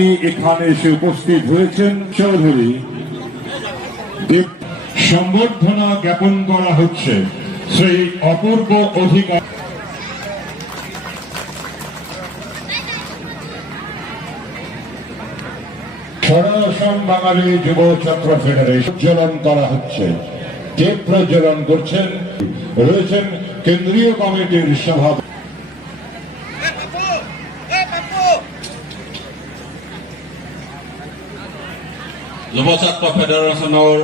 আপনি এখানে এসে উপস্থিত হয়েছেন চৌধুরী সম্বর্ধনা জ্ঞাপন করা হচ্ছে শ্রী অপূর্ব অধিকার সনাতন বাঙালি যুব ছাত্র ফেডারেশন উজ্জ্বলন করা হচ্ছে। টেপ প্রজ্বলন করছেন রয়েছেন কেন্দ্রীয় কমিটির সভাপতি যুব ছাত্র ফেডারেশনের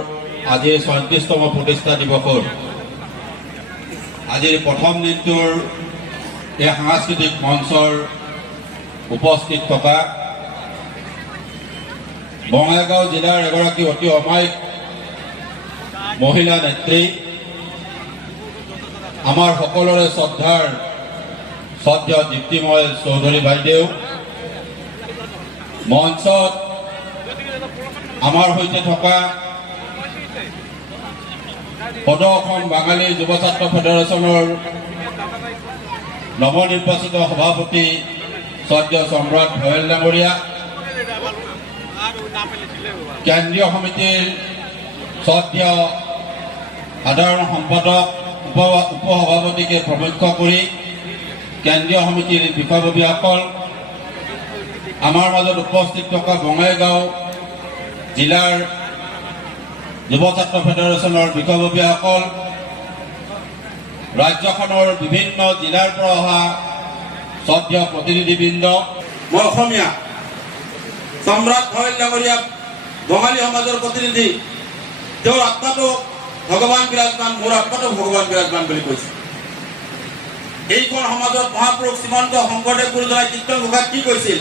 আজি ৩৬তম প্ৰতিষ্ঠা দিৱসৰ আজিৰ প্ৰথম দিনটোৰ এই সাংস্কৃতিক মঞ্চৰ উপস্থিত থকা বঙাইগাঁও জিলাৰ এগৰাকী অতি অমায়িক মহিলা নেত্ৰী আমাৰ সকলোৰে শ্ৰদ্ধাৰ শ্ৰদ্ধেয় দীপ্তিময় চৌধুৰী বাইদেউ মঞ্চত আমাৰ সৈতে থকা সদৌ অসম বাঙালী যুৱ ছাত্ৰ ফেডাৰেশ্যনৰ নৱনিৰ্বাচিত সভাপতি শ্ৰদ্ধেয় সম্ৰাট ভয়েল ডাঙৰীয়া, কেন্দ্ৰীয় সমিতিৰ শ্ৰদ্ধেয় সাধাৰণ সম্পাদক উপসভাপতিকে প্ৰমুখ্য কৰি কেন্দ্ৰীয় সমিতিৰ বিষয়ববীয়াসকল, আমাৰ মাজত উপস্থিত থকা বঙাইগাঁও জিলাৰ যুৱ ছাত্ৰ ফেডাৰেশ্যনৰ বিষয়ববীয়াসকল, ৰাজ্যখনৰ বিভিন্ন জিলাৰ পৰা অহা শ্ৰদ্ধেয় প্ৰতিনিধিবৃন্দ, মই অসমীয়া সম্ৰাট ভয়েল ডাঙৰীয়া বঙালী সমাজৰ প্ৰতিনিধি, তেওঁৰ আত্মাটো ভগৱান বিৰাজমান, মোৰ আত্মাটো ভগৱান বিৰাজমান বুলি কৈছে। এইখন সমাজত মহাপুৰুষ শ্ৰীমন্ত শংকৰদেৱ গুৰুজনাই কীৰ্তন ঘোষাত কি কৈছিল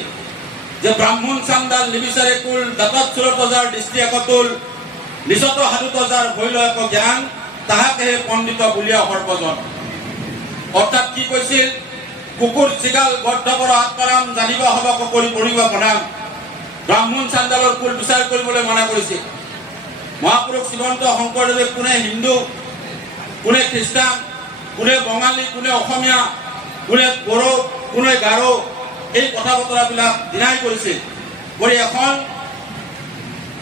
যে ব্ৰাহ্মণ চান্দাল নিবিচাৰে কুল, দাঁতত চুলত যাৰ দৃষ্টি একতুল, নিচত হাতত যাৰ ভৈল এক জ্ঞান, তাহাকেহে পণ্ডিত বুলিয়া সৰ্বজন। অৰ্থাৎ কি কৈছিল, কুকুৰ চিগাল বদ্ধবৰ আত্মাৰাম, জানিব হব কৰি পঢ়িব প্ৰণাম। ব্ৰাহ্মণ চান্দালৰ কুল বিচাৰ কৰিবলৈ মানা কৰিছিল। মহাপুৰুষ শ্ৰীমন্ত শংকৰদেৱে কোনে হিন্দু, কোনে খ্ৰীষ্টান, কোনে বঙালী, কোনে অসমীয়া, কোনে বড়ো, কোনে গাৰো, এই কথা বতৰাবিলাক ডিনাই কৰিছিল কৰি এখন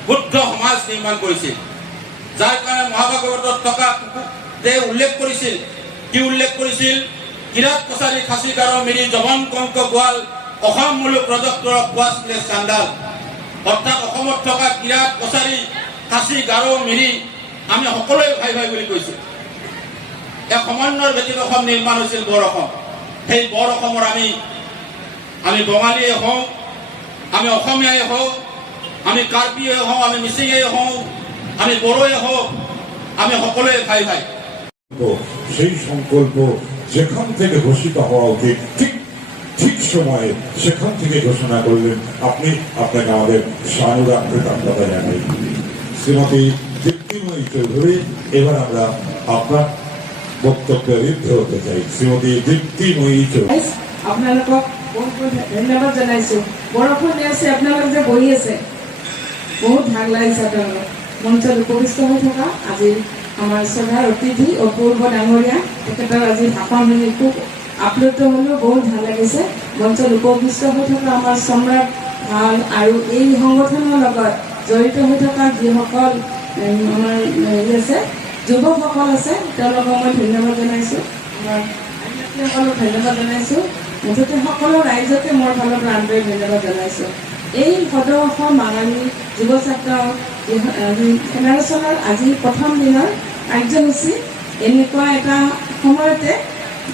শুদ্ধ সমাজ নিৰ্মাণ কৰিছিল। যাৰ কাৰণে মহাভাগৱতত থকা উল্লেখ কৰিছিল, কি উল্লেখ কৰিছিল, কিৰাত কছাৰী খাচী গাৰো মিৰি জবন কংক গোৱাল, অসম মুলুক ৰজত্বৰ কোৱাছিলে চান্দাল। অৰ্থাৎ অসমত থকা কিৰাত কছাৰী খাচী গাৰো মিৰি আমি সকলোৱে ভাই ভাই বুলি কৈছিল। এক সমন্বয়ৰ ভিত্তিত অসম নিৰ্মাণ হৈছিল বৰ অসম। সেই বৰ অসমৰ আমি বঙালীয়ে হওঁ, আমি অসমীয়াই হওঁ, আমি কাৰ্বিয়ে হওঁ, আমি মিচিঙেই হওঁ, আমি বড়োয়ে হওঁ, আমি সকলোৱে ভাই ভাই। সেই সংকল্প যেখান থেকে ঘোষিত হওয়া উচিত ঠিক সময়ে সেখান থেকে ঘোষণা করলেন আপনি। আপনাকে আমাদের সানুরাগ কৃতজ্ঞতা জানাই। শ্রীমতী দীপ্তিময়ী চৌধুরী, এবার আমরা আপনার বক্তব্যে ঋদ্ধ হতে চাই। শ্রীমতী দীপ্তিময়ী চৌধুরী, আপোনালোকক বহুত ধন্যবাদ জনাইছো। বৰষুণ দি আছে, আপোনালোক যে বহি আছে, বহুত ভাল লাগিছে। আপোনালোক মঞ্চত উপবিষ্ট হৈ থকা আজি আমাৰ শ্ৰদ্ধাৰ অতিথি অপূৰ্ব ডাঙৰীয়া, তেখেতৰ আজি ভাষণ শুনি খুব আপ্লুত হ'লেও বহুত ভাল লাগিছে। মঞ্চত উপবিষ্ট হৈ থকা আমাৰ সম্ৰাট ভাল আৰু এই সংগঠনৰ লগত জড়িত হৈ থকা যিসকল আমাৰ হেৰি আছে, যুৱকসকল আছে, তেওঁলোকক মই ধন্যবাদ জনাইছোঁ। আমাৰ আইনসকলক ধন্যবাদ জনাইছোঁ। মুঠতে সকলো ৰাইজকে মোৰ ফালৰ পৰা আন্তৰিক ধন্যবাদ জনাইছোঁ। এই সদৌ অসম বাঙালী যুৱ ছাত্ৰ ফেডাৰেশ্যনৰ আজি প্ৰথম দিনৰ কাৰ্যসূচী এনেকুৱা এটা সময়তে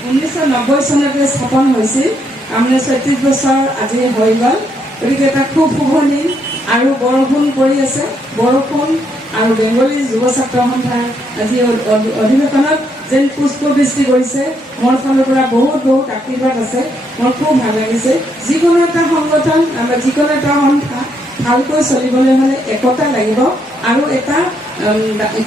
1990 চনতে স্থাপন হৈছিল। তাৰমানে ৩৬ বছৰ আজি হৈ গ'ল। গতিকে এটা খুব শুভ দিন আৰু বৰষুণ পৰি আছে। বৰষুণ আৰু বেংগলী যুৱ ছাত্ৰ সন্থাৰ আজি অধিৱেশনত যেন পুষ্পবৃষ্টি কৰিছে, মোৰ ফালৰ পৰা বহুত বহুত আশীৰ্বাদ আছে। মোৰ খুব ভাল লাগিছে। যিকোনো এটা সংগঠন বা যিকোনো এটা সন্থা ভালকৈ চলিবলৈ হ'লে একতা লাগিব আৰু এটা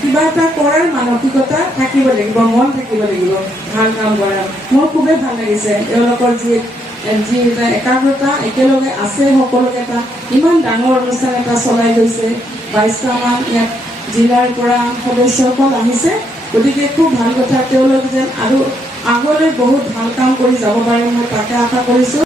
কিবা এটা কৰাৰ মানসিকতা থাকিব লাগিব, মন থাকিব লাগিব ভাল কাম কৰাৰ। মোৰ খুবেই ভাল লাগিছে তেওঁলোকৰ যি এটা একাগ্ৰতা একেলগে আছে, সকলোকে এটা ইমান ডাঙৰ অনুষ্ঠান এটা চলাই গৈছে। ২২টামান ইয়াত জিলাৰ পৰা সদস্যসকল আহিছে। গতিকে খুব ভাল কথা। তেওঁলোক যেন আৰু আগলৈ বহুত ভাল কাম কৰি যাব পাৰে, মই তাকে আশা কৰিছোঁ।